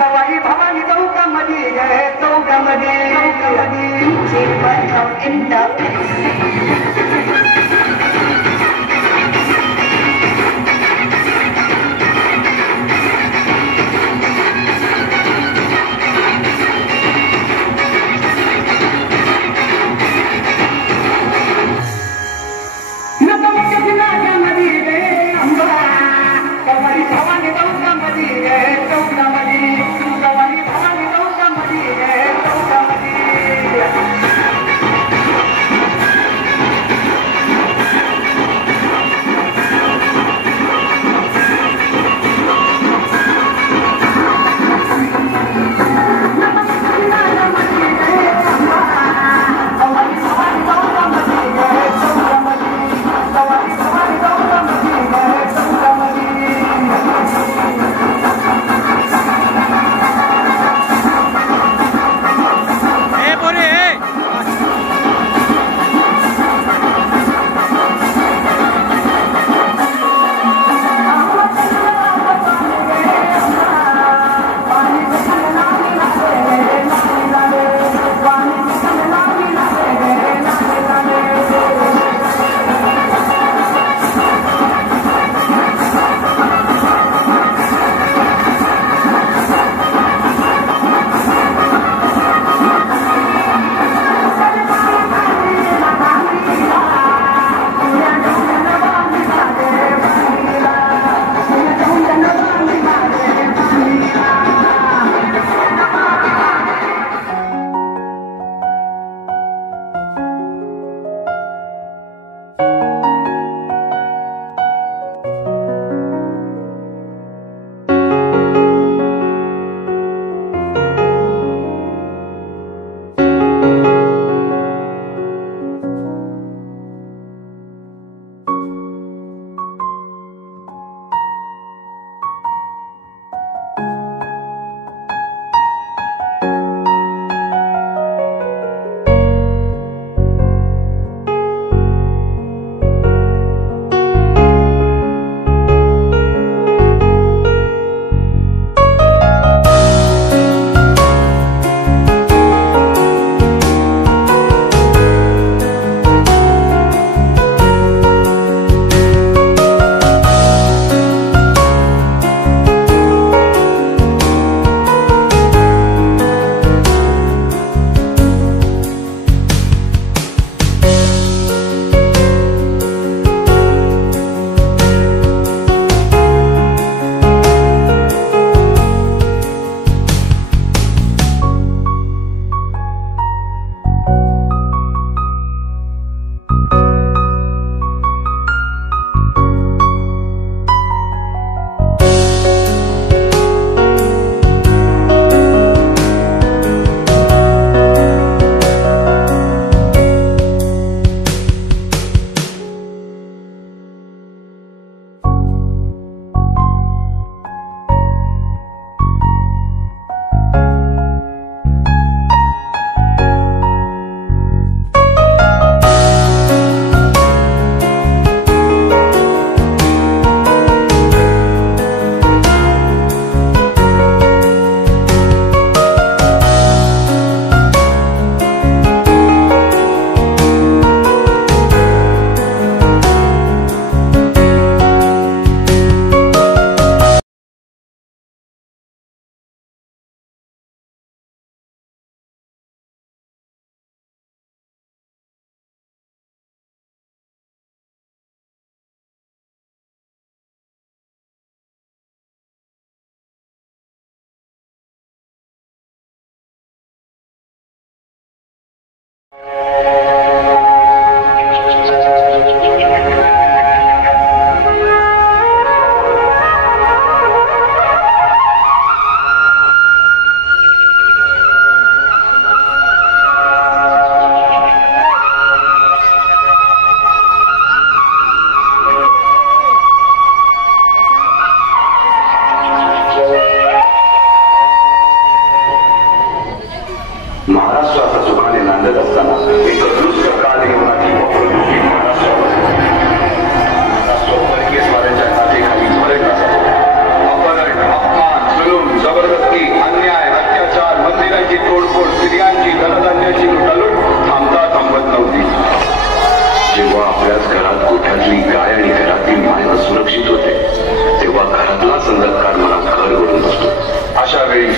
सवाई भवानी चौकामध्ये गे चौकामध्ये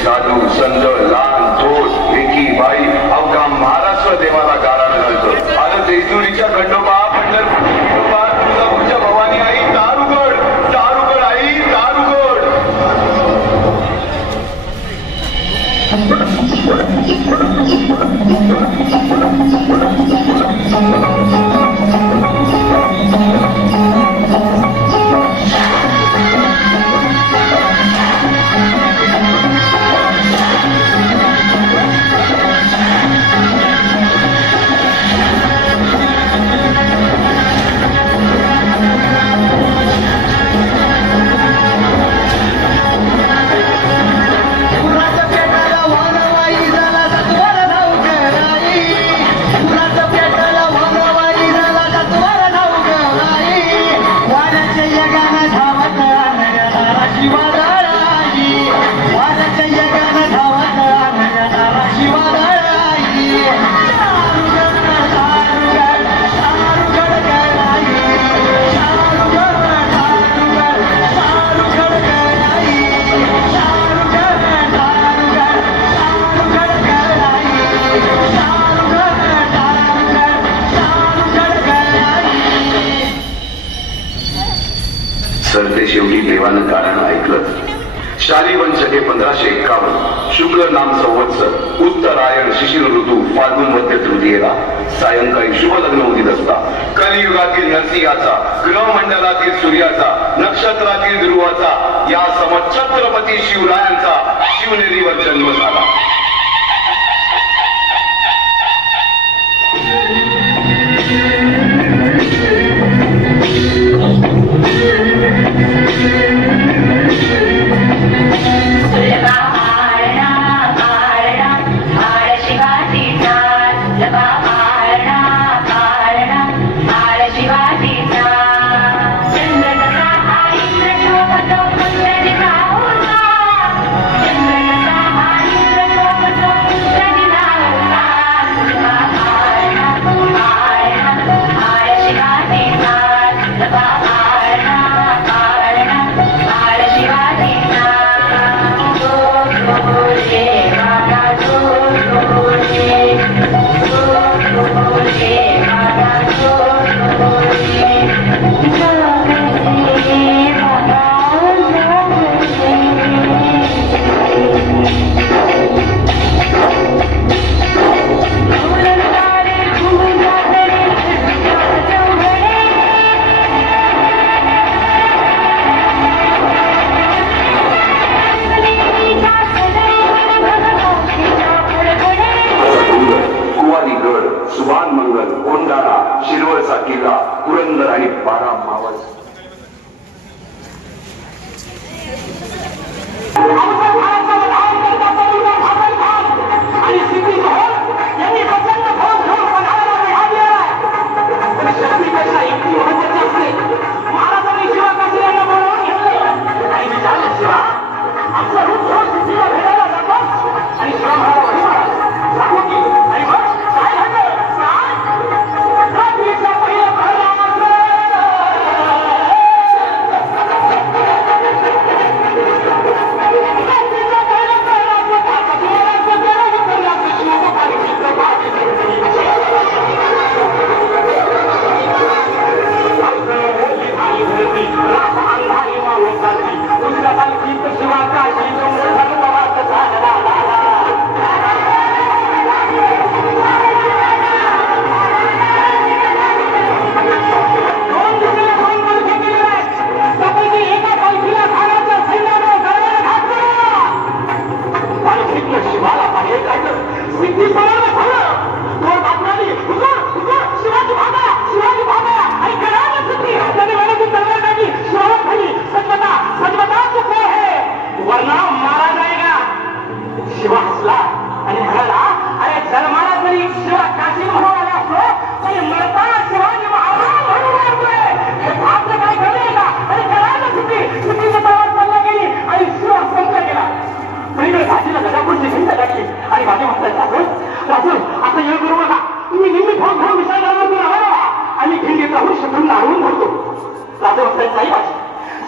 साधू संत लहान थोर एकी बाई अवघा महाराष्ट्र देवाला गाराण घालतो. आलं जेजुरीच्या खंडोबा पंढरपूर तुळजापूरच्या भवानी आई दारुगड दारुगड आई दारुगड. सरते शेवटी देवानं कारण ऐकलं. शाली वंशके 1551 शुक्ल नाम संवत्सर उत्तरायण शिशिर ऋतू फाल्गुन मध्य तृतीयेला सायंकाळी शुभ लग्न उदित असता कलियुगातील नरसिंहाचा ग्रहमंडलातील सूर्याचा नक्षत्रातील ध्रुवाचा या समछत्रपती शिवरायांचा शिवनेरीवर जन्म झाला.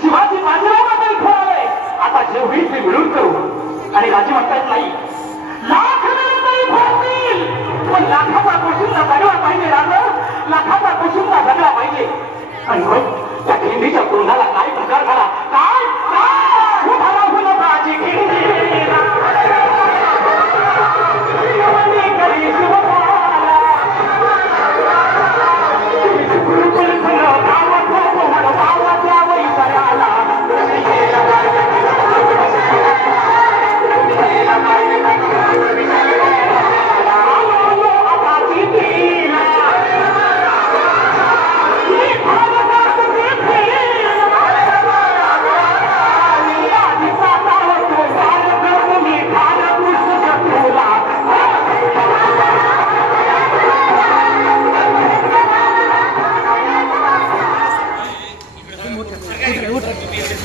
शिवाजी बाजीराव आता जे होईल ते मिळून करू. आणि राजे म्हणतात नाही, लाख तरी फोडतील पण लाखाचा कुसुमला जगला पाहिजे राजा, लाखाचा कुसुमला जगला पाहिजे. आणि मग त्या खिंडीच्या तोंडाला काय प्रकार झाला, काय उठाला फुलपाची खिंडी करी शिवबाला गावातल्या वैसराला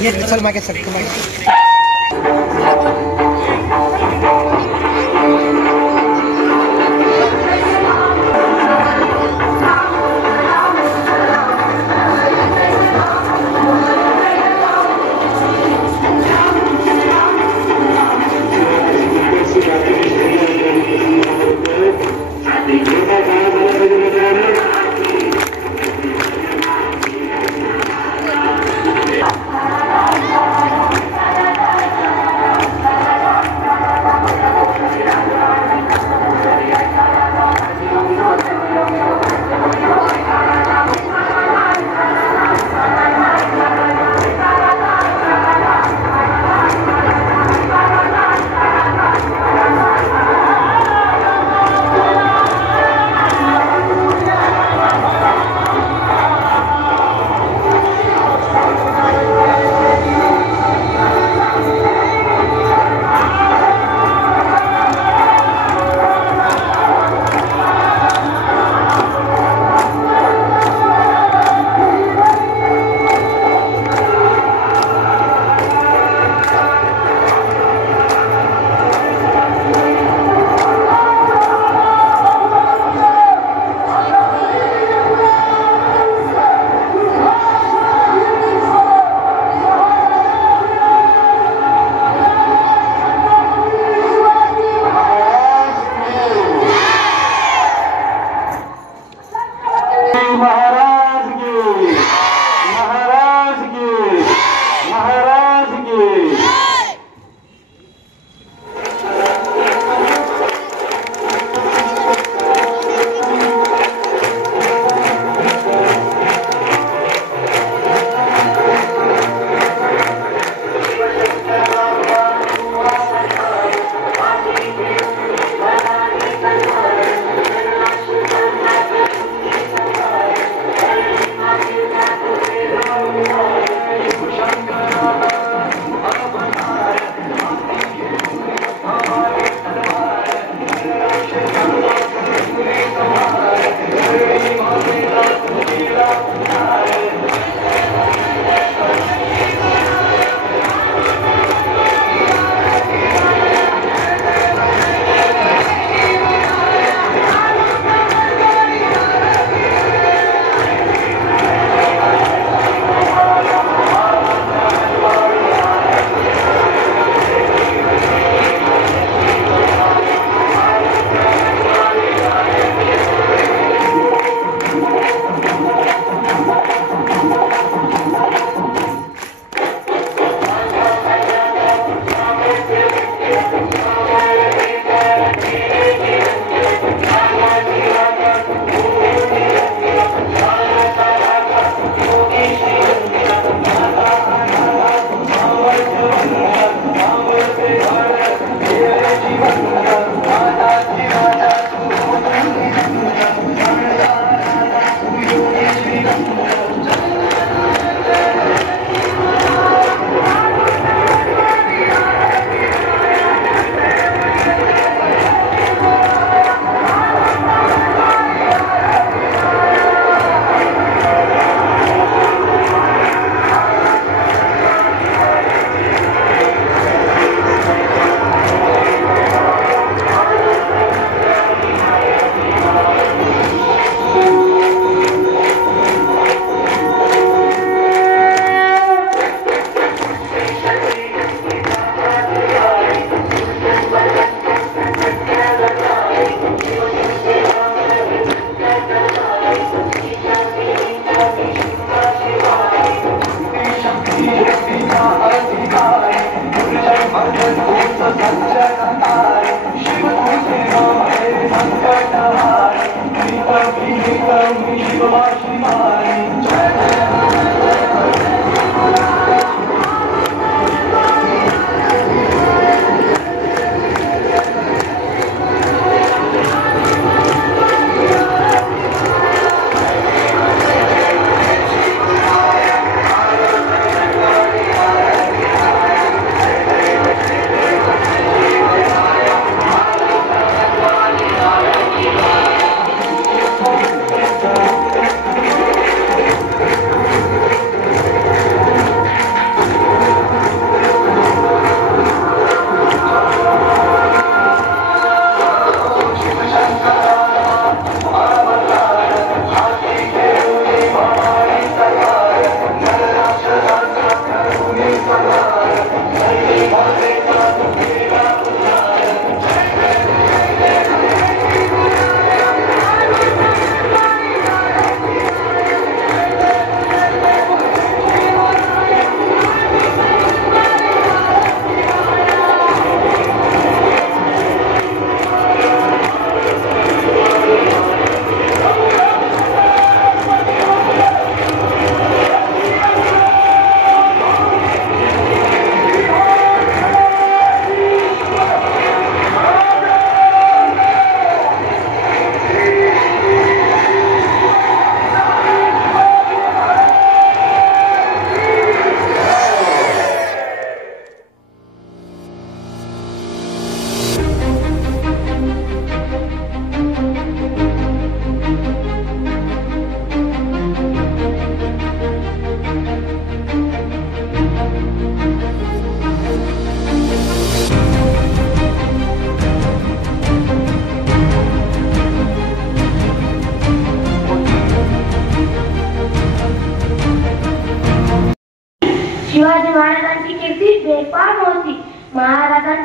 ये चल मागे सर मागे.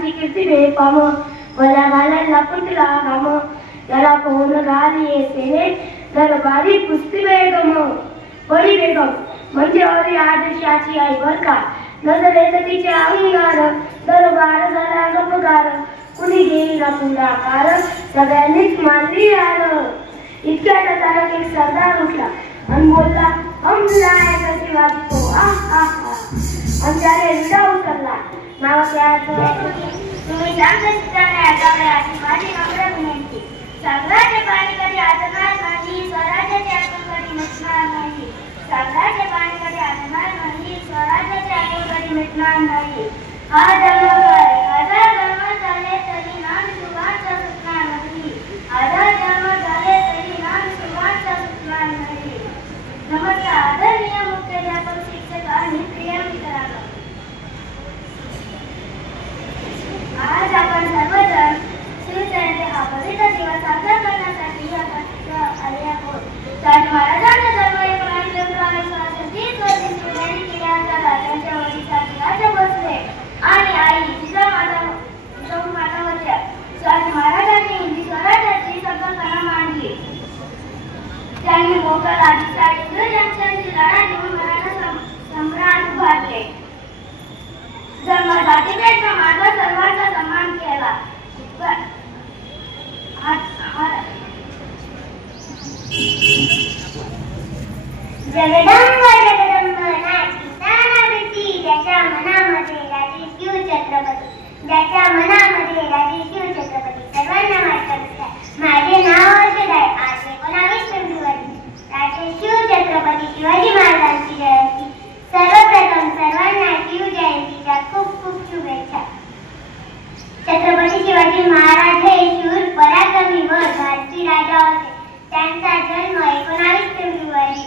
महाराजांची कीर्ती बेफाम मला घालायला पुतला घाम त्याला पोहून घाली सेने दरबारी कुस्ती बेगम बडी बेगम म्हणजे औरी आदर्शाची आई बर का नजरेत तिच्या अंगार दरबार झाला गपगार कुणी घेईना पुढाकार सगळ्यांनीच मानली आलं इतक्यात अचानक एक सरदार उठला आणि बोलला हमला आहे शिवाजी को आणि त्याने विडा उचलला नाव त्याचं तुम्ही जास्त शिकायला आगाव्याची माझी नम्र विनंती सागराचे पाणी कधी आटणार नाही स्वराज्याचे आठवण कधी मिटणार नाही सागराचे पाणी कधी आटणार नाही स्वराज्याचे आठवण कधी मिटणार नाही हा जन्म काय हजार जन्म झाले तरी नाम सुवांचा सुटणार नाही हजार जन्म झाले तरी नाम सुवांचा सुटणार नाही नमस्कार आदरणीय मुख्याध्यापक शिक्षक आणि प्रिय मित्रांनो आज आपण सर्वजण शिवजयंती हा पवित्र दिवस साजरा करण्यासाठी आले आहोत शिवाजी महाराजांचा जन्म 19 फेब्रुवारी 1630 रोजी शिवनेरी किल्ल्यावर झाला त्यांच्या वडील राजे भोसले आणि आई जिजामाता होत्या शिवाजी महाराजांनी हिंदी स्वराज्याची संकल्पना मांडली त्यांनी मोगल आदिलशाही इंग्रजांची लढा देऊन मराठा सम्राट उभारले जातीभेद माझा सर्वांचा सन्मान केला जगदंब जगदंब नाची तानावृत्ती ज्याच्या मनामध्ये राजे शिव छत्रपती ज्याच्या मनामध्ये राजे शिव छत्रपती सर्वांना माहित माझे नाव अक्षय आज 19 फेब्रुवारी राजे शिव छत्रपती शिवाजी महाराजांची जयंती सर्वप्रथम सर्वांना शिव जयंतीच्या खूप खूप शुभेच्छा छत्रपती शिवाजी महाराज हे शूर पराक्रमी व भारतीय राजा होते त्यांचा जन्म 19 फेब्रुवारी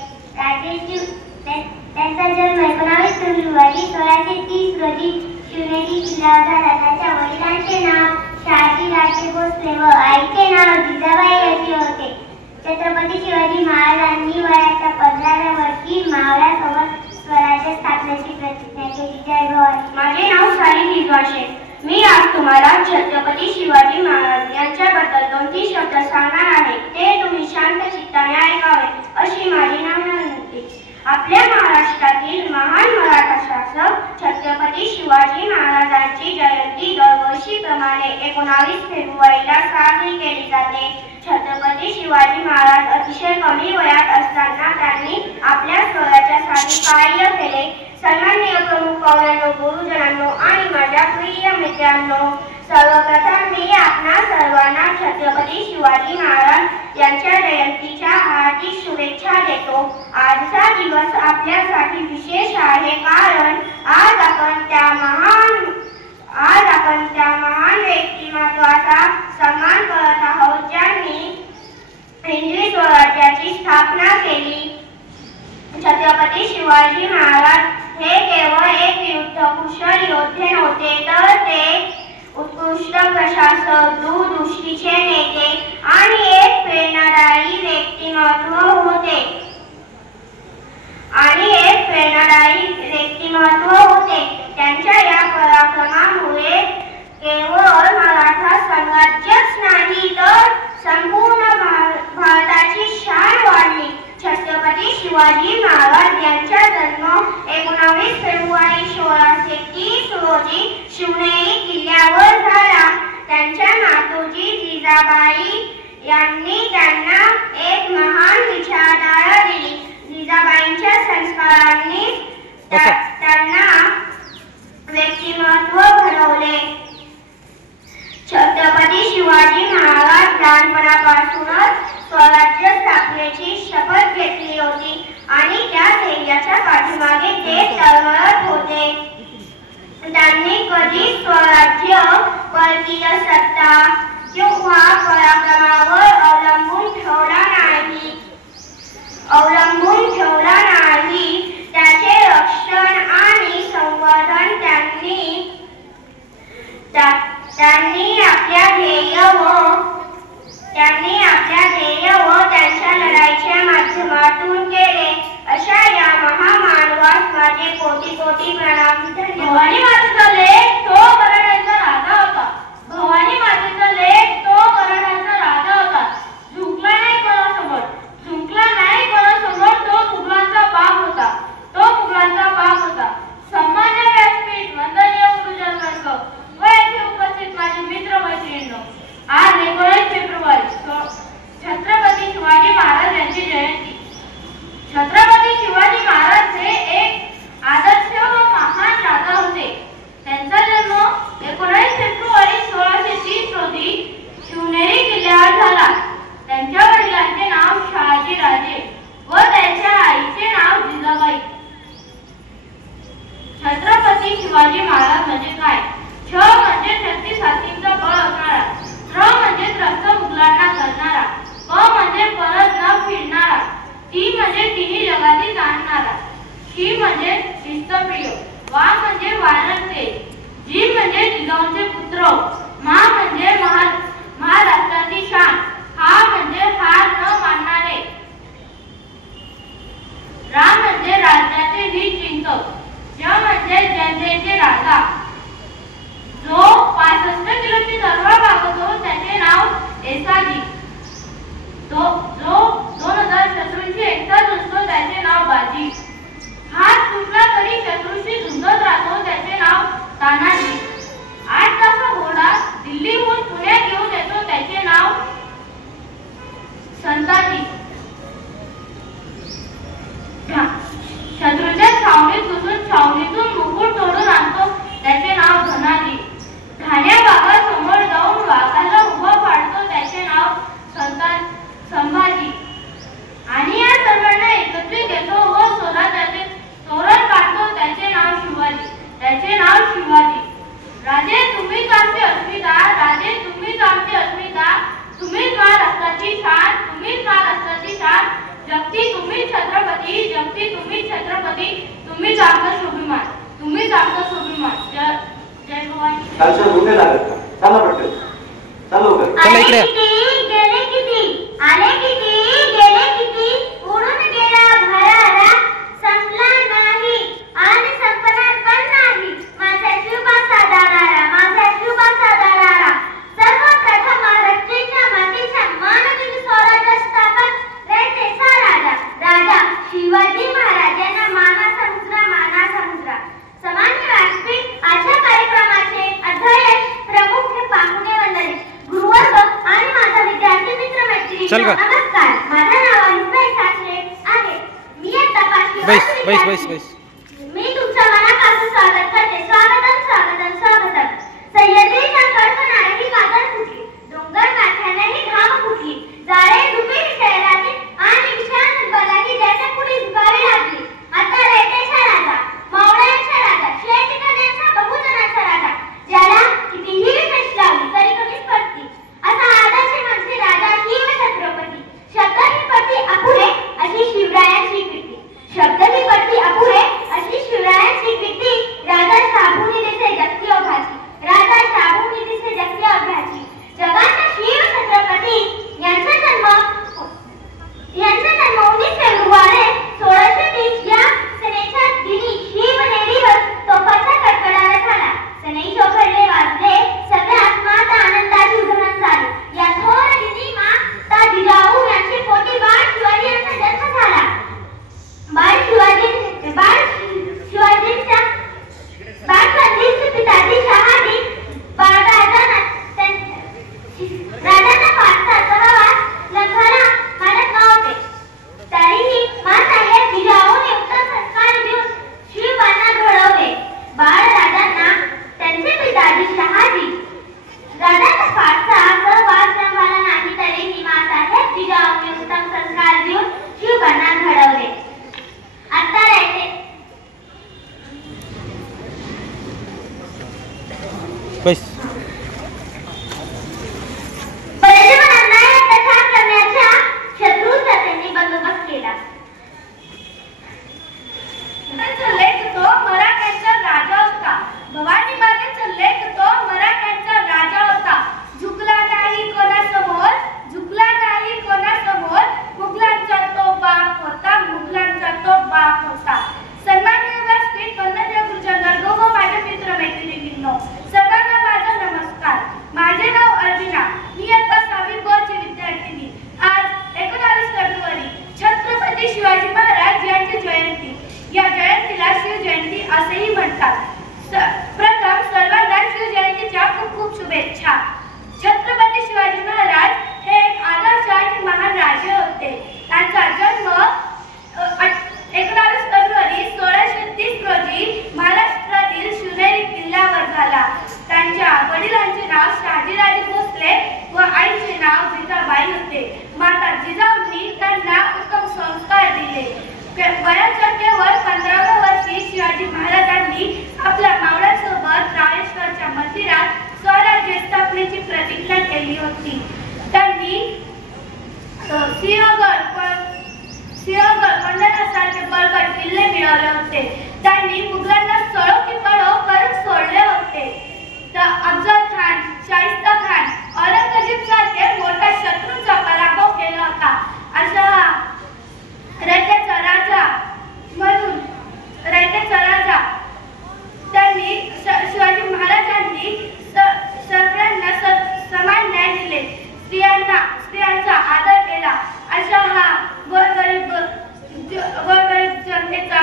त्यांचा जन्म 19 फेब्रुवारी 1630 रोजी शिवनेरी किल्ल्यावर झाला त्याच्या वडिलांचे नाव शहाजी राजे भोसले व आईचे नाव जिजाबाई असे होते छत्रपती शिवाजी महाराजांनी वयाच्या 15व्या वर्षी मावळ्यासोबत स्वराज्य स्थापनेची प्रतिज्ञा केली जय भवानी माझे नाव शालिनी जोशी मी आज तुम्हाला छत्रपती शिवाजी महाराज यांच्याबद्दल 2-3 शब्द सांगणार आहे ते तुम्ही शांत चित्ताने ऐकावे अशी माझी विनंती आपल्या महाराष्ट्रातील महान मराठा शासक छत्रपती शिवाजी महाराजांची जयंती दरवर्षीप्रमाणे 19 फेब्रुवारीला साजरी केली जाते छत्रपती शिवाजी महाराज अतिशय कमी वयात असताना त्यांनी आपल्या स्वराज्यासाठी कार्य केले सन्माननीय प्रमुख पाहुण्यांनो गुरुजनांनो आणि माझ्या प्रिय मित्रांनो सर्वप्रथम मी आपणा सर्वांना छत्रपती शिवाजी महाराज यांच्या जयंतीच्या हार्दिक शुभेच्छा देतो आजचा दिवस आपल्यासाठी विशेष आहे कारण आज आपण त्या महान व्यक्तिमत्वाचा सन्मान करत आहोत ज्यांनी हिंदवी स्वराज्याची स्थापना केली छत्रपती शिवाजी महाराज हे केवळ एक युद्धकुशल योद्धे नव्हते तर ते उत्कृष्ट प्रशासक दूरदृष्टीचे नेते आणि एक प्रेरणादायी व्यक्तिमत्व होते त्यांच्या या पराक्रमामुळे केवळ मराठा साम्राज्यच नाही तर संपूर्ण भारताची शान वाढली छत्रपती शिवाजी महाराज यांचा जन्म 19 फेब्रुवारी 1630 रोजी शिवनेरी किल्ल्यावर झाला त्यांच्या मातोजी जिजाबाई यांनी त्यांना एक महान विचारधारा दिली जिजाबाईंच्या संस्कारांनी त्यांना व्यक्तिमत्व घडवले छत्रपती शिवाजी महाराज लहानपणापासूनच स्वराज्य स्थापनेची शपथ घेतली होती आणि त्या ध्येयाच्या पाठीमागे ते तळमळत होते त्यांनी कधी स्वराज्य परकीय सत्ता किंवा पराक्रमावर अवलंबून ठेवला नाही त्याचे रक्षण आणि संवर्धन त्यांनी आपल्या ध्येय व त्यांच्या लढाईच्या माध्यमातून केले अशा या महामानवास माझे कोटी कोटी प्रणाम धन्यवाद तो मराठ्यांचा राजा होता इकडे गेले किती आले किती गेले किती उडून गेला भरारा संपला नाही आणि संपणार पण नाही माझ्या शिवबाचा दारारा माझ्या शिवबाचा दारारा सर्वप्रथम महाराष्ट्राच्या मातीच्या मानवी स्वराज्य स्थापन रेतेचा राजा राजा शिवाजी महाराजांना माना समुद्रा सामान्य व्यासपीठ आजच्या कार्यक्रमाचे अध्यक्ष प्रमुख पाहुणे मंडळी गुरुवर्ग आणि माझा विद्यार्थी मित्र मैत्रिणी नमस्कार. माझं नाव अनुराई सासरे आहे. मी आता मी तुमचं मनापासून स्वागत करते. स्वागतम सह्याद्रीच्या कल्पनाही कागद फुटली डोंगर काठ्यानेही घाम फुटली जाळे डुबे शहरातील आणि विशाल बलाही ज्याच्या पुढे झुकावी लागली. आता रेटेचा राजा मावळ्यांचा राजा शेतकऱ्यांचा बहुजनाचा राजा ज्याला कितीही कष्ट लावली तरी कमीच पडती असा आदर्श म्हणजे राजा शिव छत्रपती. शब्द ही पडती अपुरे अशी शिवरायांची कीर्ती शब्द ही पडती अपुरे अशी शिवरायांची कीर्ती राजा शाहूनी दिसे जगती अभाची राजा शाहूनी दिसे जगती अभाची जगाचा शिव छत्रपती यांचा जन्म 19 फेब्रुवारी 1630 या सनेच्या दिनी शिवनेरीवर तोफाचा कडकडाट झाला. सनई चौघडले वाजले सगळ्यात माता आनंदाची उधळण झाली. या थोर दिनी माता जिजाऊ यांची पोटी बाळ शिवाजी यांचा जन्म झाला. बाळ शिवाजींच्या पिताजी शहाजी राजाचा फारसा सहवास लंघाला मानत नव्हते. तरीही मासाहेब जिजाऊने उत्तम संस्कार देऊन शिवबांना घडवले. बाळ राजांना त्यांचे पिताजी शहाजी राजाचा फारसा सहवास लंघाला नाही तरीही मासाहेब जिजाऊने उत्तम संस्कार देऊन शिवबांना घडवले. आता राहते शत्रूंचा त्यांनी बंदोबस्त केला. लेख तो मराठ्यांचा राजा होता. भवानी मातेचा लेख तो मराठ्यांचा राजा होता. झुकला नाही कोणासमोर मुघलांचा तो बाप होता. सन्माननीय व्यासपीठ वंदनीय गुरुजन व माझे मित्र मैत्रिणींनो सर्वांना माझा नमस्कार. माझे नाव अर्जुना. मी इयत्ता 6वी ब ची विद्यार्थिनी. आज 19 फेब्रुवारी छत्रपती शिवाजी महाराज यांची जयंती. या जयंतीला शिवजयंती असेही म्हणतात. प्रथम सर्वांना शिवजयंतीच्या खूप शुभेच्छा. छत्रपती शिवाजी महाराज हे एक आदर्श आणि महान राजे होते. त्यांचा जन्म 19 फेब्रुवारी 1630 रोजी महाराष्ट्रातील शिवनेरी किल्ल्यावर झाला. त्यांच्या वडिलांचे नाव शहाजीराजे भोसले व आईचे नाव जिजाबाई होते. माता जिजाऊंनी त्यांना उत्तम संस्कार दिले. वयाच्या केवळ 15व्या वर्षी शिवाजी महाराजांनी आपल्या मावळ्यांसोबत राळेश्वरच्या मंदिरात स्वराज्य स्थापनेची प्रतिज्ञा केली होती. त्यांनी सिंहगड मंडळासारखे बळकट किल्ले मिळवले होते. त्यांनी मुघलांना सळो की पळो करून सोडले होते. अफजल खान, शाहिस्ता खान, औरंगजेब सारखे मोठ्या शत्रूंचा पराभव केला होता. अशा रयतेचा राजा म्हणून त्यांनी शिवाजी महाराजांनी सगळ्यांना समान न्याय दिले. स्त्रियांचा आदर केला. अशा हा गोरगरीब जनतेचा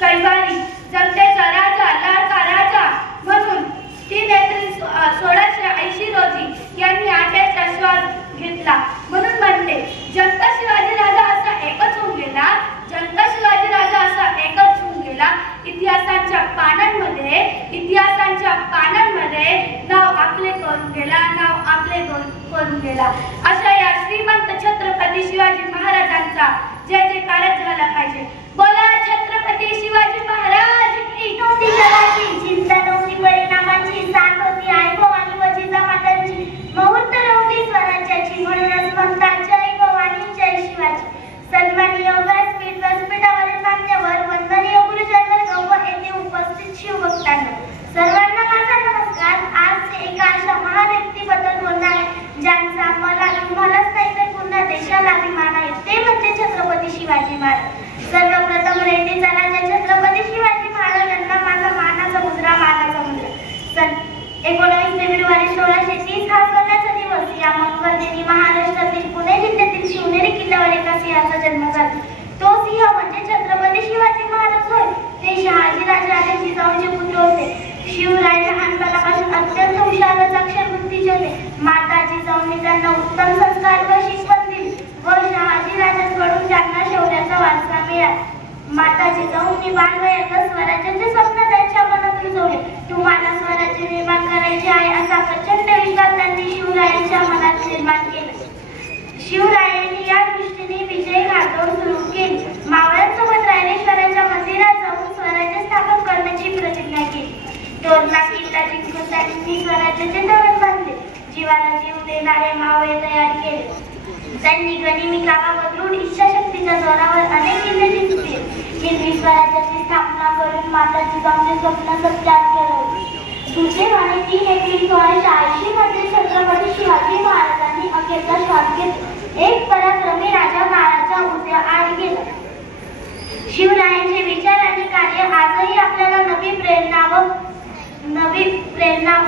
कैवारी जनतेचा राजा लाडका राजा म्हणून 3 एप्रिल 1680 रोजी यांनी आट्याचा श्वास घेतला. म्हणून म्हणते जनता शिवाजी राजा असा एकच होऊन गेला. जनता शिवाजी राजा असा एकच होऊन गेला. इतिहासांच्या पानांमध्ये नाव आपले करून गेला. अशा या श्रीमंत छत्रपती शिवाजी महाराजांचा जय जयकारच झाला पाहिजे. बोला छत्रपती शिवाजी महाराज की. चिंता नव्हती परिणामाची सांग होती आई भवानी व जिजामातांची मुहूर्त नव्हती स्वराज्याची म्हणूनच म्हणतात जय भवानी जय शिवाजी. सन्माननीय व्यासपीठावरील मान्यवर वंदनीय गुरुजन व येथे उपस्थित शिवभक्तांनो सर्वांना माझा नमस्कार. आज एका अशा महान व्यक्तीबद्दल बोलणार आहे त्यांना उत्तम संस्कार व शिकवण दिली व शहाजीराजांकडून त्यांना शौर्याचा वारसा मिळाला. माता जिजाऊंनी बालवयातच स्वराज्याचे स्वप्न त्यांच्या मनात रुजवले. तुम्हाला स्वराज्य निर्माण करायचे आहे असा प्रचंड विश्वास त्यांनी शिवरायांच्या मनात निर्माण केला. शिवरायांनी या दृष्टीने विजयी घाटोड सुरू केली. मावळ्यांसोबत रायरेश्वराच्या मंदिरात जाऊन स्वराज्य स्थापन करण्याची प्रतिज्ञा केली. तोरणा किल्ला जिंकून त्यांनी स्वराज्याचे तोरण बांधले. जीवाला जीव देणारे मावळे तयार केले. त्यांनी गनिमी कामा बदलून इच्छाशक्तीच्या जोरावर अनेक किल्ले जिंकले. हिंदवी स्वराज्याची स्थापना करून माता जिजाऊंचे स्वप्न सत्यात घडवले. दुर्दैवाने 3 एप्रिल 1680 मध्ये छत्रपती शिवाजी महाराजांनी अखेरचा श्वास घेतला. एक पराक्रमी राजा काळाच्या उद्या आड गेला. शिवरायांचे विचार आणि कार्य आजही आपल्याला नवी प्रेरणा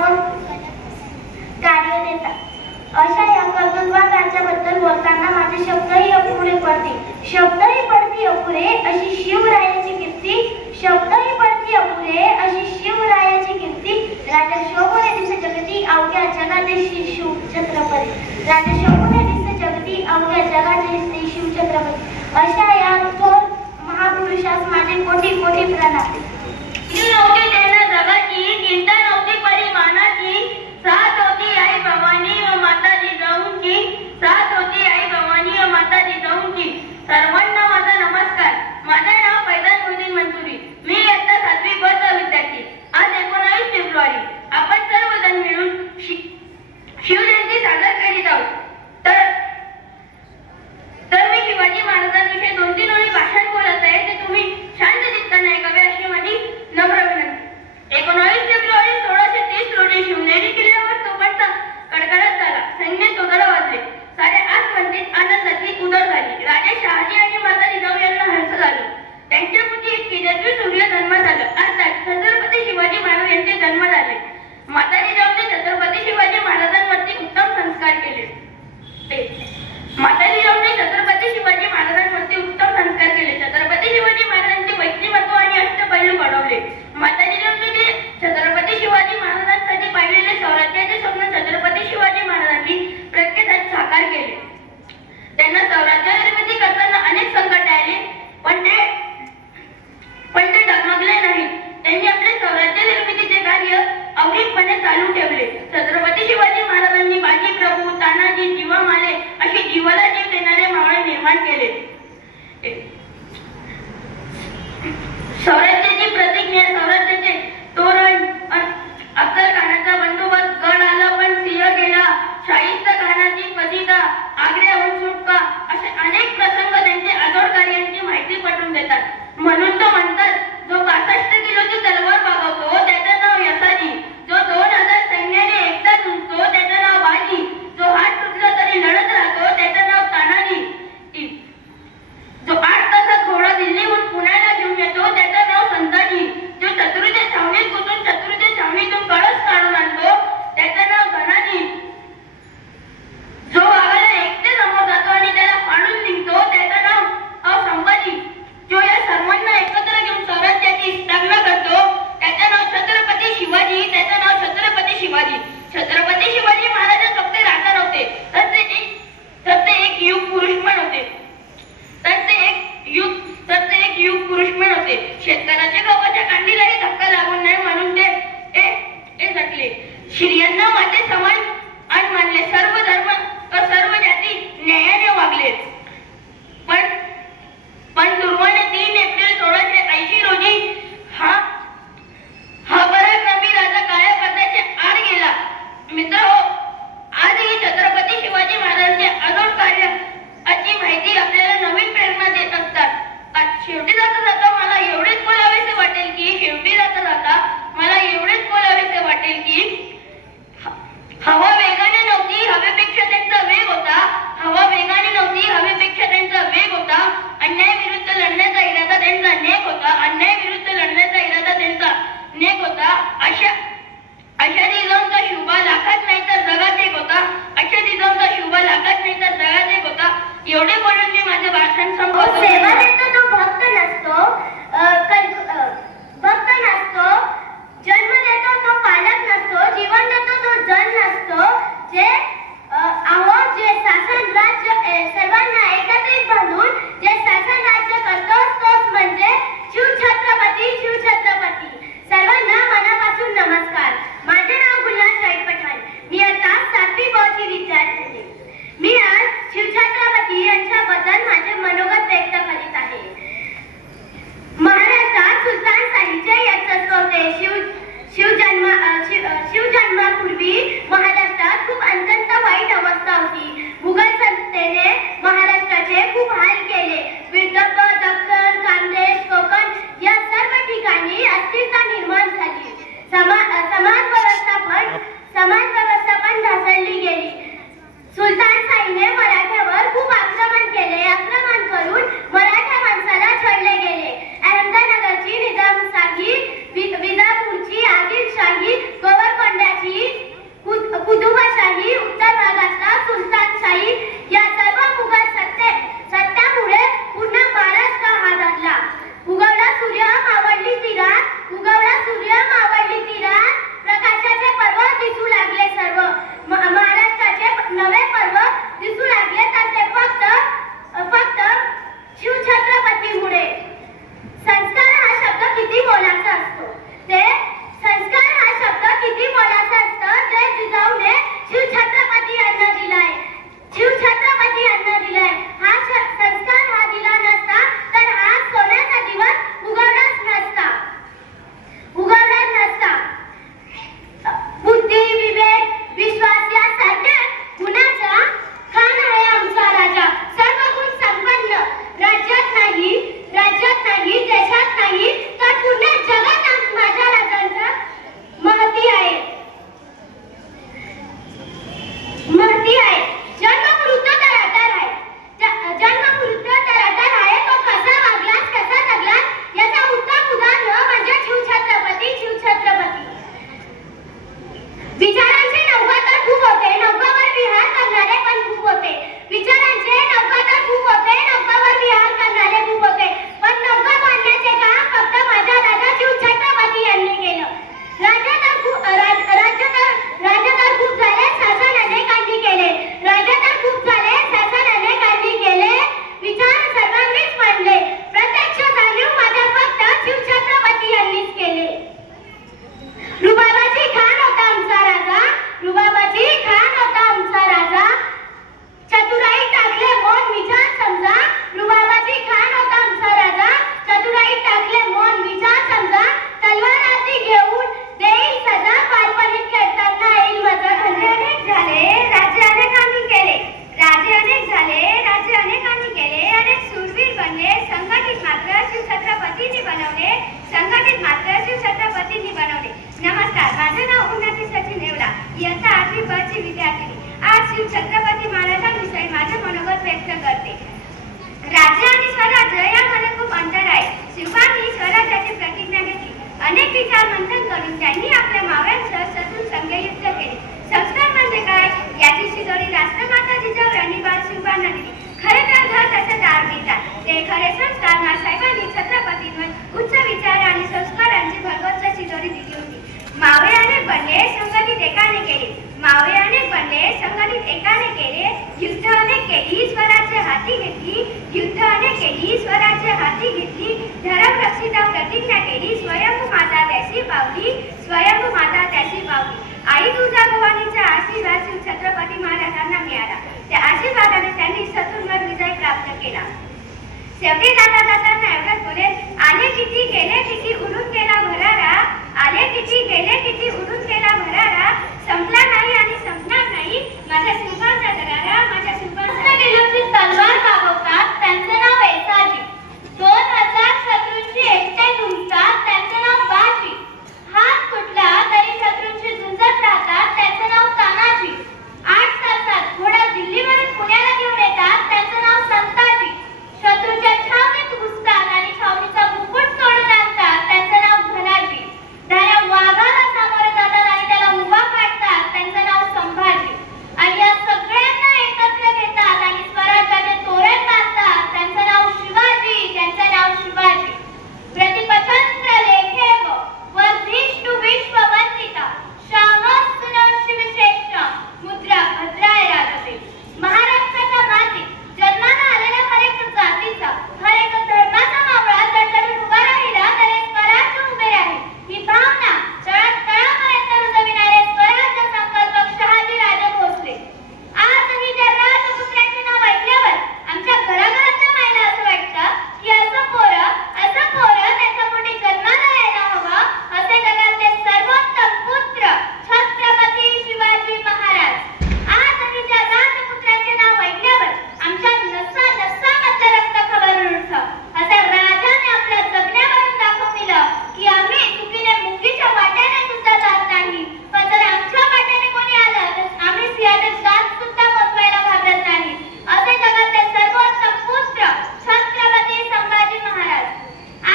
व कार्य देतात. अशा या कर्तृत्वान राज्याबद्दल बोलताना माझे शब्दही अपुरे अपुरे अशी शिवरायाची कीर्ती राजा शोभने दिसे जगती अवघ्या जगाचे श्री शिवछत्रपती अशा या थोर महापुरुषास माझे कोटी कोटी प्रणाम. नव्हती त्यांना जगाची चिंता नव्हती परिमाणाची, साथ होती आई भवानी व माता जिजाऊंची, साथ होती आई भवानी व माता जिजाऊंची. सर्वांना माझा नमस्कार. माझे नाव फैजान मोहसिन मंसुरी. मी इयत्ता 7वी ब चा विद्यार्थी. आज 19 फेब्रुवारी आपण सर्वजण मिळून शिवजयंती साजरा करीत आहोत. तर मी शिवाजी महाराजांविषयी 2-3 ओळी भाषण बोलत आहे ते तुम्ही शांत चित्ताने ऐकावे अशी माझी नम्र विनंती. 19 फेब्रुवारी 1630 रोजी शिवनेरी किल्ल्यावर तोफांचा कडकडाट झाला. सैन्य तोदरा वाजले. 8:30 मिनिटात आनंदाची उधळ झाली. राजे शहाजी आणि माता जिजाऊ यांना हर्ष झालं. त्यांच्या मुली एक तेजस्वी सूर्य जन्म झाला. अर्थात छत्रपती शिवाजी महाराज यांचे जन्म झाले. माता जिजाऊने छत्रपती शिवाजी महाराजांवरती उत्तम संस्कार केले. छत्रपती शिवाजी महाराजांचे व्यक्तिमत्व आणि अष्टपैलू घडवले. माता जिजाऊंनी छत्रपती शिवाजी महाराजांसाठी पाहिलेले स्वराज्याचे स्वप्न छत्रपती शिवाजी महाराजांनी प्रत्यक्षात साकार केले. त्यांना स्वराज्य निर्मिती करताना अनेक संकटे आली, पण ते डगमगले नाही. त्यांनी आपले स्वराज्य निर्मितीचे कार्य अविरतपणे चालू ठेवले. छत्रपती शिवाजी महाराजांनी बाजी प्रभू, तानाजी, जीवामाले अशी जीवाला जीव देणारे मावळे निर्माण केले. स्वराज्याची प्रतिज्ञा, स्वराज्याचे तोरण, अफजलखानाचा बंदोबस्त, गड आला पण सिंह गेला, शाहिस्त खानाची फजिता, आग्र्याहून सुटका असे अनेक प्रसंग त्यांचे आजोड कार्यांची माहिती पटवून देतात. म्हणून तो म्हणतात, जो 65 किलोची तलवार वागवतो त्याचं नाव यसाजी, जो 2000 सैन्याने एकदा झुंजतो त्याचं नाव बाजी, जो हात तुटला तरी लढत राहतो त्याचं नाव तानाजी, जो 8 तासात घोडा दिल्लीहून पुण्याला घेऊन येतो त्याचं नाव संताजी, जो शत्रूच्या छावणीत घुसून शत्रूच्या छावणीतून कळस काढून आणतो त्याचं नाव धनाजी, जो वाघाला एकटे समोर जातो आणि त्याला फाडून निघतो त्याचं नाव संभाजी, जो या सर्वांना एकत्र घेऊन स्वराज्याची स्थापना करतो त्याचं नाव छत्रपती शिवाजी, त्याचं नाव छत्रपती शिवाजी. छत्रपती शिवाजी महाराज फक्त राजा नव्हते, तर ते एक युग पुरुषमन होते. शेतकऱ्याच्या गव्हाच्या कांडीलाही धक्का लागू नये म्हणून ते झटले. स्त्रियांना माते समान आणि मानले. सर्व धर्म व सर्व जाती न्यायाने वागले. पण दुर्वाने 3 एप्रिल 1680 रोजी हा पराक्रमी राजा काळ्या पडद्याच्या आड गेला. मित्रहो, आजही छत्रपती शिवाजी महाराजांचे अजोड कार्याची माहिती आपल्याला नवीन प्रेरणा देत असतात. शेवटी जाता मला एवढेच बोलावेसे वाटेल की हवा वेगाने नव्हती, हवेपेक्षा त्यांचा वेग होता. अन्याय विरुद्ध लढण्याचा इरादा त्यांचा नेक होता. अशा जिजाऊंचा शुभा लाखात नाही तर जगात एक होता. एवढे बोलून मी माझे भाषण संपवतो. सेवा देतो तो भक्त नसतो, जन्म देतो तो पालक नसतो, जीवन देतो तो जन नसतो, जे आवाज बजिता प्रतिज्ञा केली, स्वयंभू माता त्याशी पावली, स्वयंभू माता त्याशी पावली. आई तुळजा भवानीचा आशीर्वाद शिव छत्रपती महाराजांना मिळाला. त्या आशीर्वादाने त्यांनी शत्रूंवर विजय प्राप्त केला. शेवटी जाता जाताना एवढंच बोले, आले किती गेले किती उडून गेला भरारा, आले किती गेले किती उडून गेला भरारा, संपला नाही आणि संपणार नाही माझ्या शिल्पांचा दरारा, माझ्या शिल्पांचा किल्लोची तलवार मागवतात त्यांचे नाव ऐसाजी, 2000 शत्रूंची एकटे झुंजतात त्यांचे नाव बाजी, हात तुटला तरी शत्रूंशी झुंजत राहतात त्यांचे नाव तानाजी, 8 तासात घोडा दिल्लीवरून पुण्याला घेऊन येतात त्यांचे नाव संताजी, शत्रूच्या छावणीत घुसतात आणि छावणीचा मुकुट तोडून आणतात त्यांचे नाव धनाजी, धाऱ्या वाघाला सामोरे जातात आणि त्याला उभा काढतात त्यांचे नाव संभाजी, आणि या सगळ्यांना एकत्र घेतात आणि स्वराज्याचे तोरण बांधतात त्यांचे नाव शिवाजी, त्यांचे नाव शिवाजी. प्रतिपचंद्र लेखेव वर्धिष्णु विश्ववंदिता, श्यामस्तुनं शिवश्रेष्ठ मुद्रा भद्राय राजते. महाराष्ट्राचा माती, जन्माला आलेल्या हर एक जातीचा, हर एक धर्माचा मावळा जडजडून उभा राहिला तर एक स्वराज्य उभे राहील, ही भावना तळापर्यंत रुजविणारे स्वराज्य संकल्पक शहाजी राजे भोसले. आजही ज्या राजपुत्रांचे नाव ऐकल्यावर आमच्या घराघराच्या मायला असं वाटतं की असं पोरं त्यांच्या पोटी जन्माला यायला हवं, असे जगातले सर्वोत्तम पुत्र छत्रपती शिवाजी महाराज. आजही ज्या राजपुत्रांचे नाव ऐकल्यावर आमच्या नसा रक्त खवळून उठतं. असा राजाने आपल्या जगण्यावरून दाखवून दिलं की आम्ही चुकीने मुंगीच्या वाट्याने सुद्धा जात नाही, पण जर आमच्या वाट्याने कोणी आलं तर आम्ही सिंहाचे दात सुद्धा मोजवायला घाबरत नाही. असे जगातले सर्वोत्तम पुत्र छत्रपती संभाजी महाराज.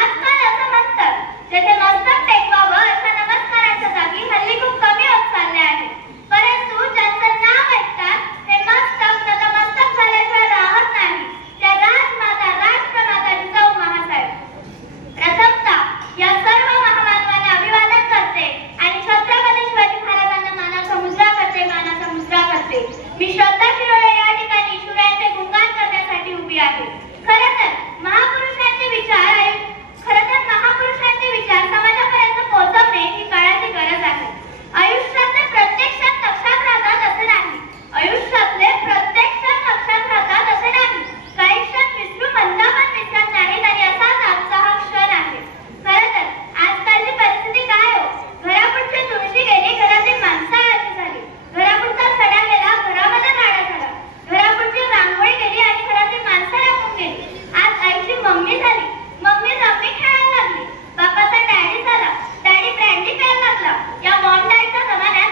आजकाल असं म्हणतात जेथे मस्तक टेकवावं अशा नमस्कारांच्या जागी हल्ली खूप कमी होत चालले आहे, परंतु ज्यांचं नाव ऐकतात ते मस्तक नतमस्तक झाल्याशिवाय राहत नाही. त्या राजमाता राष्ट्रमाता जिजाऊ महासाहेब. प्रथमतः या सर्व महामानवांना अभिवादन करते आणि छत्रपती शिवाजी महाराजांना मानाचा मुजरा करते. मी श्रद्धा शिरोळे या ठिकाणी शिवरायांचे गुणगान करण्यासाठी उभी आहे. खरं तर महापुरुषांचे विचार समाजापर्यंत पोहोचवणे ही काळाची गरज आहे. आयुष्यातले प्रत्येक क्षण लक्षात राहतात असे नाही. काही क्षण विसरू म्हणता पण विसरत नाहीत आणि असाच आजचा हा क्षण आहे. खरं तर आजकालची परिस्थिती काय हो, घरापुढची तुळशी गेली, घरातील माणसं आळशी झाली, घरापुढचा सडा गेला, घरामध्ये राडा झाला, घरापुढची रांगोळी गेली आणि घरातील माणसं राखून गेली. आज आईची मम्मी झाली, मम्मी रम्मी खेळायला लागली, बापाचा डॅडी झाला, डॅडी ब्रँडी प्यायला लागला. या बॉन्डाईच्या जमान्यात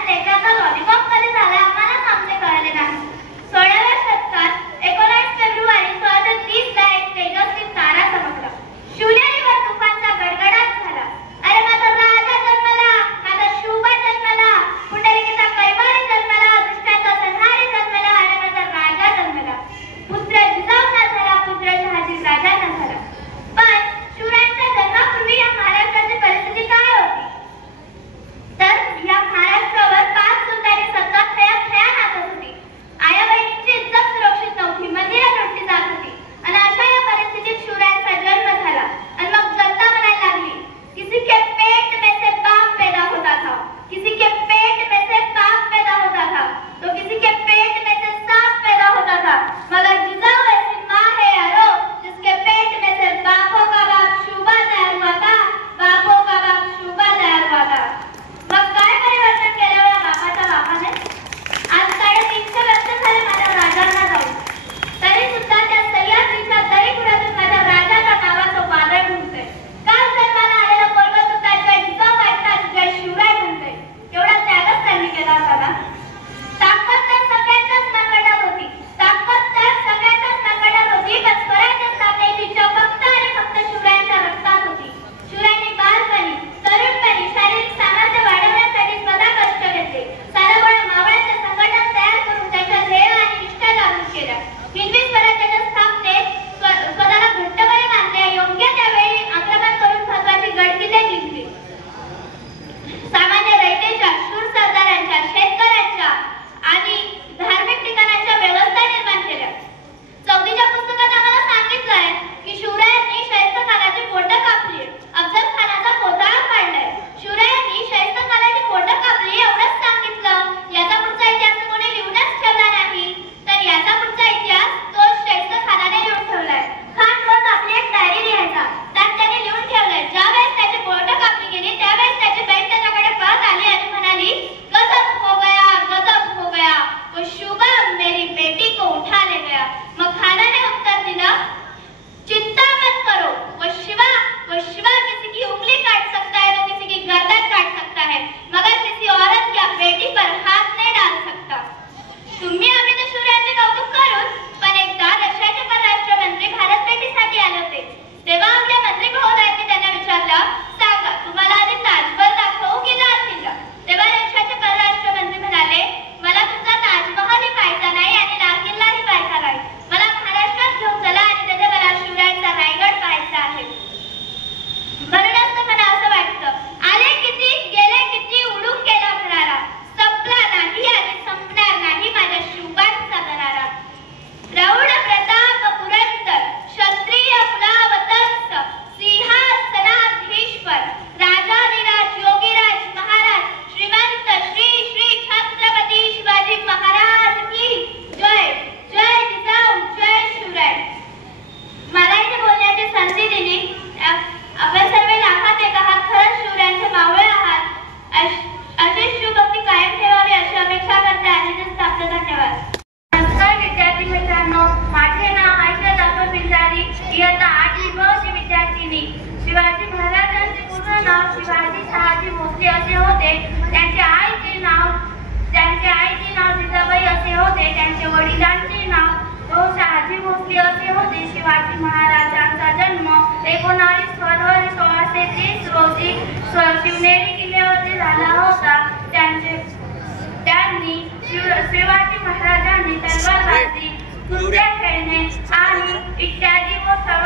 शिवाजी महाराजांनी तलवारबाजी, कुस्त्या खेळणे आणि इत्यादी व सर्व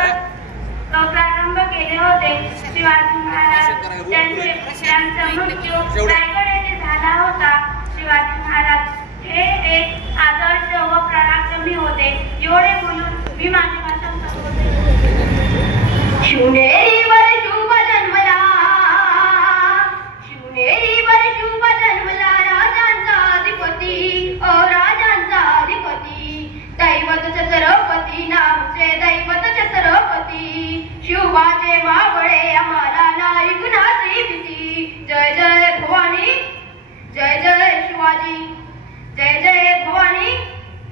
प्रारंभ केले होते. शिवाजी महाराज त्यांचा मृत्यू रायगड येथे झाला होता. शिवाजी महाराज हे एक आदर्श व पराक्रमी होते. एवढे बोलून मी माझे भाषण संपवते. शिवनेरीवर शुभ जन्मला, शिवनेरीवर शुभ जन्मला राजांचा अधिपती, ओ राजांचा अधिपती, दैवत छत्रपती नामचे दैवत छत्रपती, शिवबाचे मावळे आम्हाला नाही कुणाची भीती. जय जय भवानी, जय जय शिवाजी, जय जय भवानी,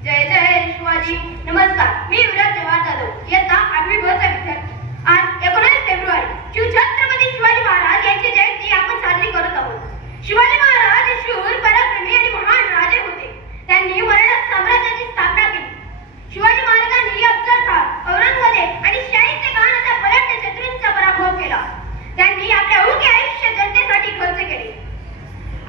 जय जय शिवाजी. नमस्कार, मी विराज जवाहर जाधव, इयत्ता 8वी ब चा विद्यार्थी. आज 19 फेब्रुवारी शिवछत्रपती शिवाजी महाराज यांची जयंती आपण साजरी करत आहोत. शिवाजी महाराज हे शूर, पराक्रमी आणि महान राजे होते. त्यांनी मराठा साम्राज्याची स्थापना केली. शिवाजी महाराजांनी अफजलखान, औरंगजेब आणि शाहिस्तेखान अशा बलाढ्य शत्रूंचा पराभव केला. त्यांनी आपले अवघे आयुष्य जनतेसाठी खर्च केले.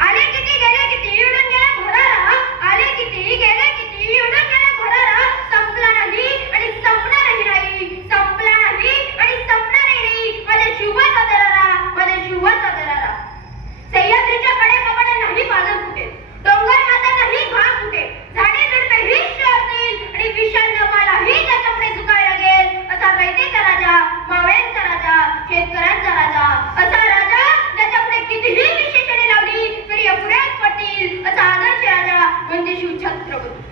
आले किती गेले किती उडून गेला भरारा, आले किती गेले किती उडून गेला भरारा, संपला नाही आणि संपणारही नाही, संपला नाही आणि संपणारही नाही. माझ्या शिवाचा दरारा, माझ्या शिवाचा दरारा. सह्याद्रीच्या कडे कपडे नाही पाजर फुटे, डोंगर माता नाही घाम फुटे, झाडे झुडपे ही शरतील आणि विशाल नवालाही त्याच्यापुढे झुकायला लागेल. असा रयतेचा राजा, मावळ्यांचा राजा, शेतकऱ्यांचा राजा, असा राजा त्याच्यापुढे कितीही विशेषणे लावली तरी अपुऱ्याच पडतील. असा आदर्श राजा म्हणजे शिवछत्रपती.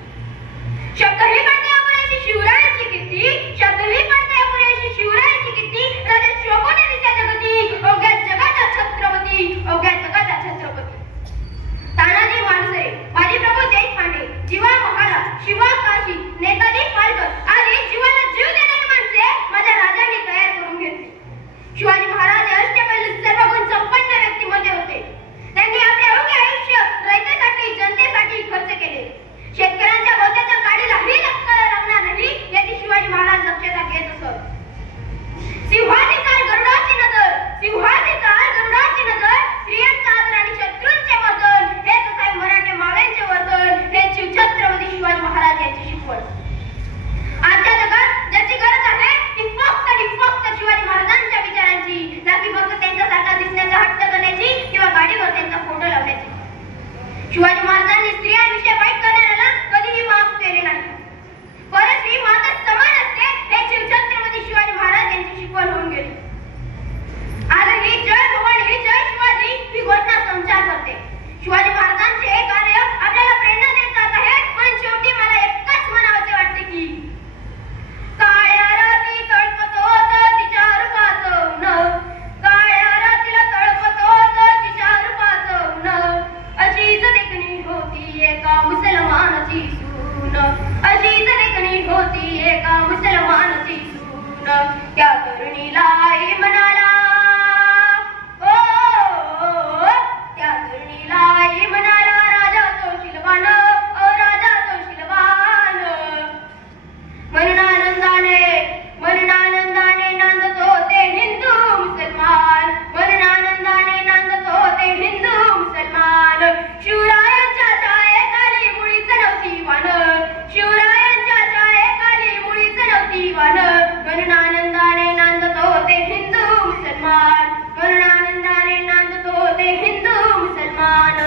शब्दही पडते अपुऱ्याची शिवरायांची कीर्ती, शब्दही पडते अपुऱ्याची शिवरायांची कीर्ती. राजा शोभून दिसत्या जगती, अवघ्या जगाचा छत्रपती, अवघ्या जगाचा छत्रपती. तानाजी मालुसरे, बाजीप्रभू देशपांडे, जीवा महाराज, शिवा काशी, नेताजी पालकर आदी जीवाला जीव देणारी माणसे माझ्या राजांनी तयार करून घेतली. शिवाजी महाराज हे अष्टपैलू सर्वगुण संपन्न व्यक्तिमत्व होते. त्यांनी आपले अवघे आयुष्य रयतेसाठी, जनतेसाठी खर्च केले. शेतकऱ्यांच्या गोत्याच्या काडीलाही लागणार नाही याची शिवाजी महाराज दक्षता घेत असत. सिंहाची चाल गरुडाची नजर, सिंहाची चाल गरुडाची नजर, स्त्रियांचा आदर आणि शत्रूंचे वर्तन, हे आहे मराठे मावळ्यांचे वर्तन. हे शिवछत्रपती शिवाजी महाराज यांची शिकवण. आजच्या जगात ज्याची गरज आहे ती फक्त आणि फक्त शिवाजी महाराजांच्या विचारांची, ना की फक्त त्यांच्यासारखा दिसण्याचा हट्ट करण्याची किंवा गाडीवर त्यांचा फोटो लावण्याची. शिवाजी महाराजांनी स्त्रियांविषयी वाईट करणाऱ्याला कधीही माफ केले नाही. परस्त्री माता समान असते हे शिवछत्रपती शिवाजी महाराज यांची शिकवण होऊन गेली. आजही जय भवानी जय शिवाजी ही घोषणा संचार करते. शिवाजी महाराजांचे हे कार्य आपल्याला प्रेरणा देत जात आहे. पण शेवटी मला एकच म्हणावंसे वाटते की काळ्या राती तळपत होत तिच्या रूपाचं ऊन, काळ्या रातीला तळपत होत तिच्या रूपाचं ऊन, अशीच देखणी होती एका मुसलमानाची सून, अशीच देखणी होती एका मुसलमानाची सून. त्या तरुणीला आई म्हणाला, ओ त्या तरुणीला आई म्हणाला, राजा तो शिलवान, ओ राजा तो शिलवान. म्हणून आनंदाने नांदतो ते हिंदू मुसलमान, म्हणून आनंदाने नांदतो ते हिंदू मुसलमान. शिवरायांच्या छायेखाली मुळीच नव्हती वान, शिवरायांच्या छायेखाली मुळीच नव्हती वान. म्हणून आनंदाने नांदतो ते हिंदू मुसलमान, म्हणून आनंदाने नांदतो ते हिंदू मुसलमान.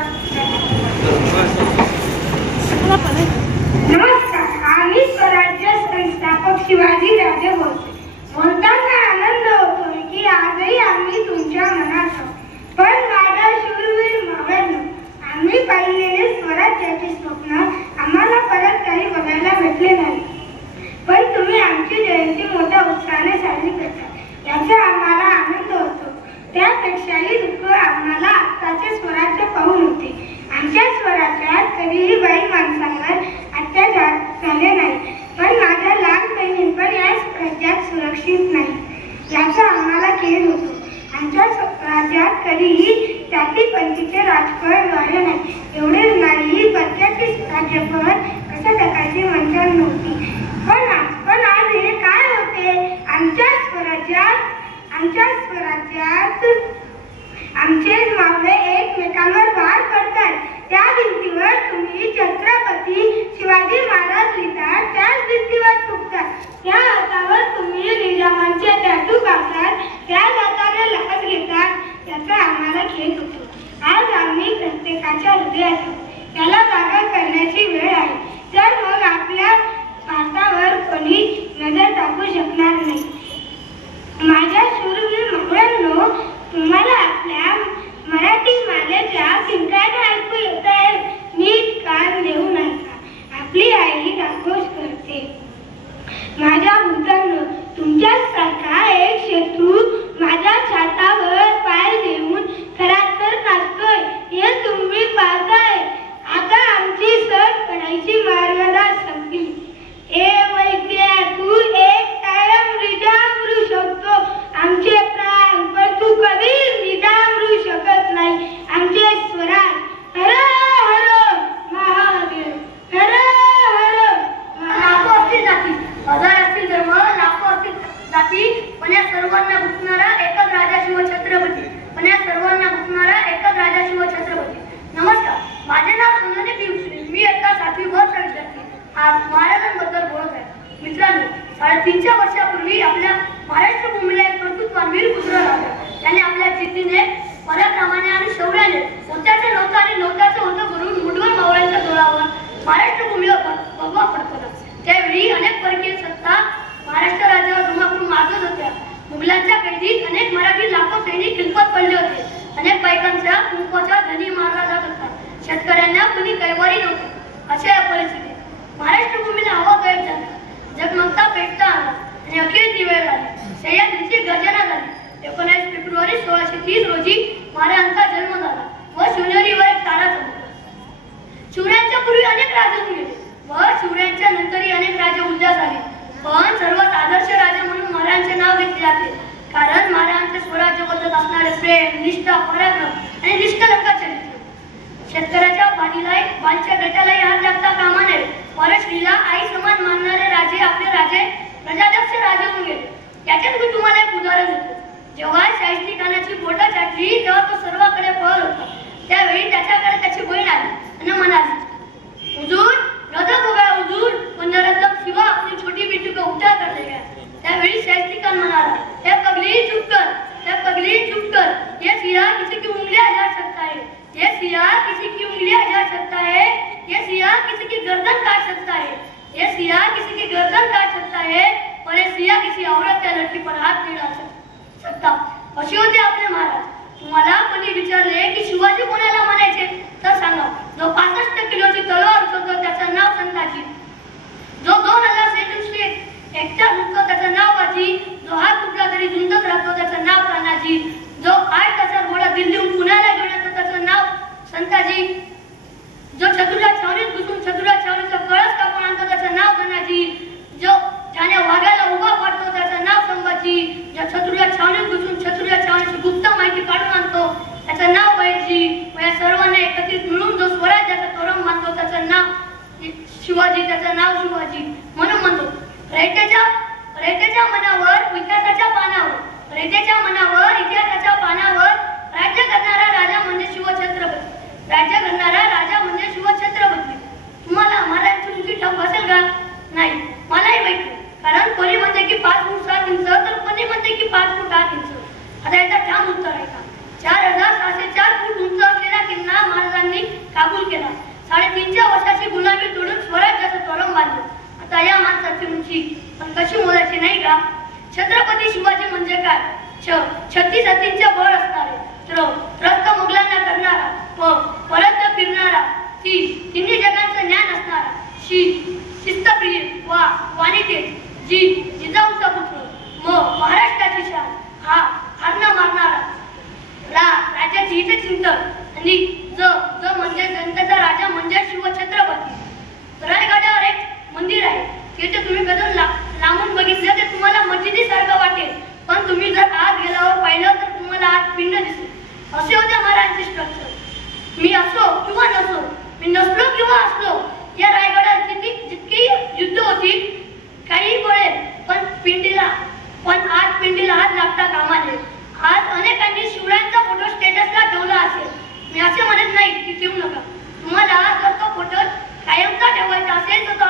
नमस्कार, आम्ही स्वराज्य संस्थापक शिवाजी राजे बोलतो. बोलताना आनंद होतोय की आजही आम्ही तुमच्या मनात आहोत. पण माझ्या शूरवीर मावळ्यांनो, आम्ही पाहिलेले स्वराज्याचे स्वप्न आम्हाला परत काही बघायला भेटले नाही. पण तुम्ही आमची जयंती मोठ्या उत्साहाने साजरी करता याचा आम्हाला आनंद होतो. त्यापेक्षाही दुःख आम्हाला आत्ताचे स्वराज्य पाहून होते. आमच्या स्वराज्यात कधीही बाई माणसांवर अत्याचार झाले नाही. पण माझ्या लहान बहिणी पण या राज्यात सुरक्षित नाही याचा आम्हाला खेद होतो. आमच्या राज्यात कधीही जातीपंथीचे राजकारण झाले नाही. एवढेच नाही, परक्याचे राज्यपद त्या हातावर तुम्ही निजामांचे टॅटू काढतात, त्या हाताने लाच घेतात, याचा आम्हाला खेद होतो. आज आम्ही प्रत्येकाच्या हृदयात आहोत. त्याला जागा करण्याची वेळ आहे. तर मग आपल्या भारतावर कोणी नजर टाकू शकणार नाही. माझ्या शूरवीर मावळ्यांनो, तुम्हाला आपल्या मराठी मालेच्या किंकाने ऐकू येत आहे. नीट कान देऊ नका. आपली आई राखोश करते. माझ्या भूतांनो, तुमच्यासारखा एक शत्रू माझ्या छातावर पाय देऊन खरातर नाचतोय हे तुम्ही पाहताय. आता आमची सट पडायची मर्यादा संपली. ए वैद्या, तू एक कायम निजामरू शकतो आमचे प्राण, पण तू कधीच निजामरू शकत नाही आमचे स्वराज. हर हर महादेव, हर हर. लाखो असतील जाती, हजार असतील धर्म, लाखो असतील जाती, पण या सर्वांना भुकणारा एकच राजा शिवछत्रपती, पण या सर्वांना भुकणारा एकच राजा शिवछत्रपती. नमस्कार, माझे नाव सोनाली पिवसुरे. मी आता 7वी वर्षाचा विद्यार्थी आज महाराजांबद्दल बोलत आहे. मित्रांनो, 350 वर्षापूर्वी आपल्या महाराष्ट्र भूमीला एक कर्तृत्ववीर पुत्र राजा. त्याने आपल्या जिद्दीने, पराक्रमाने आणि शौर्याने होत्याचे नव्हतं आणि नव्हत्याचं होतं करून मुठभर मावळ्यांच्या जोरावर महाराष्ट्र भूमीला भगवा फडकवला. त्यावेळी अनेक परकीय सत्ता महाराष्ट्र राज्यावर धुमाकूळ माजत होत्या. मुघलांच्या कैदीत अनेक मराठी लाखो सैनिक खिलपत पडले होते. अनेक बायकांच्या कुंकवाचा धनी मारला जात होता. शेतकऱ्यांना कुणी कैवारी नव्हते. अशा या परिस्थितीत महाराष्ट्र भूमीला हवा गायब झाला. जगमगता पेटता आला आणि अखेर दिवे झाले. सह्याद्रीची गर्जना झाली. 19 फेब्रुवारी 1630 रोजी महाराजांचा जन्म झाला व शिवनेरीवर एक तारा चमकला. शिवरायांच्या पूर्वी अनेक राजे गेले व शिवरायांच्या नंतरही अनेक राजे उदयास आले, पण सर्वात आदर्श राजा म्हणून महाराजांचे नाव घेतले जाते. कारण महाराजांचे स्वराज्याबद्दल असणारे प्रेम, निष्ठा, पराक्रम आणि निष्कलंक चरित्र. शेतकऱ्याच्या बालच्या गटालाही हात लागता कामा नये. परश्रीला आई समान मानणारे राजे आपले राजे प्रजादक्ष राजे होऊन गेले. याच्यात मी तुम्हाला एक उदाहरण देतो. जेव्हा शाहिस्ती खानाची बोटं छाटली तेव्हा तो सर्वांकडे पळत होता. त्यावेळी त्याच्याकडे त्याची बहीण आली आणि म्हणाली, हुजूर, रजा हो गया हुजूर, वंदरतम शिवा अपनी छोटी बेटी को उठा कर ले गया. त्यावेळी शाहिस्ती खान म्हणाला, हे पगली चुप कर, हे पगली चुप कर. ये सिया किसी की उंगलियां झाड़ सकता है, ये सिया किसी की उंगलियां झाड़ सकता है, ये सिया किसी की गर्दन काट सकता है, ये सिया किसी की गर्दन काट सकता है, और ये सिया किसी औरत या लड़की पर हाथ नहीं डाल सकता. असे होते आपले महाराज. तुम्हाला कोणी विचारले की शिवाजी कोणाला म्हणायचे तर सांगा. जो 65 किलोची तलवार उचलतो त्याचं नाव संताजी, जो 2000 सेंटूसने एकटा झुकतो त्याचं नाव बाजी, जो हात तुटला तरी झुंजत राहतो त्याचं नाव तानाजी, जो 8 तासात घोडा दिल्लीहून पुण्याला घेऊन येतो त्याचं नाव संताजी, जो चतुरा छावणीत घुसून चतुरा छावणीचा कळस कापून आणतो त्याचं नाव धनाजी, जो ठाण्या वाघाला उभा पाडतो त्याचं नाव संभाजी, जो चतुरा छावणीत घुसून चतुरा छावणीची गुप्त माहिती काढून आणतो त्याचं नाव बैजी, व या सर्वांना एकत्रित मिळून जो स्वराज्याचा तोरण बांधतो त्याचं नाव शिवाजी, त्याचं नाव शिवाजी. म्हणून म्हणतो, रयतेच्या मनावर इतिहासाच्या पानावर, रयतेच्या मनावर इतिहासाच्या पानावर राज्य करणारा राजा म्हणजे शिवछत्रपती. राज्य करणारा राजा म्हणजे शिवछत्रपती. तुम्हाला महाराजांची उंची ठाऊक असेल का? नाही, मलाही माहिती. कारण कोणी म्हणते की 5 फूट 7 इंच, तर कोणी म्हणते की 5 फूट 8 इंच. आता याचा ठाम उत्तर आहे का? 4604 फूट उंच असलेला किल्ला महाराजांनी काबूल केला. 350 वर्षाची गुलामी तोडून स्वराज्याचं तोरण बांधलं. आता या माणसाची उंची पण कशी मोजायची नाही का? छत्रपती शिवाजी म्हणजे काय? 36 हत्तींचे बळ असणारे, त्रस्त मुघलांना करणारा, परत फिरणारा, तिन्ही जगांचं ज्ञान असणारा, शिस्तप्रिय वाणितेज, जिजाऊचा पुत्र, महाराष्ट्राची शान, हार न मारणारा, राज्याची हितचिंतक आणि ज म्हणजे जनतेचा राजा म्हणजे शिवछत्रपती. रायगडावर एक मंदिर आहे. तिथे तुम्ही कधी लांबून बघितलं तर तुम्हाला मस्जिदीसारखं वाटेल, पण तुम्ही जर आत गेल्यावर पाहिलं तर तुम्हाला आत पिंड दिसेल. असे होते महाराजांचे स्ट्रक्चर. मी असो किंवा नसो, मी नसलो किंवा असलो, या रायगडात जितकी युद्ध होती काही पडेल, पण आज पिंडीला हात लागता कामा नये. आज अनेकांनी शिवरायांचा फोटो स्टेटसला ठेवला असेल. मी असे म्हणत नाही की ठेवू नका. तुम्हाला जर तो फोटो कायमचा ठेवायचा असेल तर तो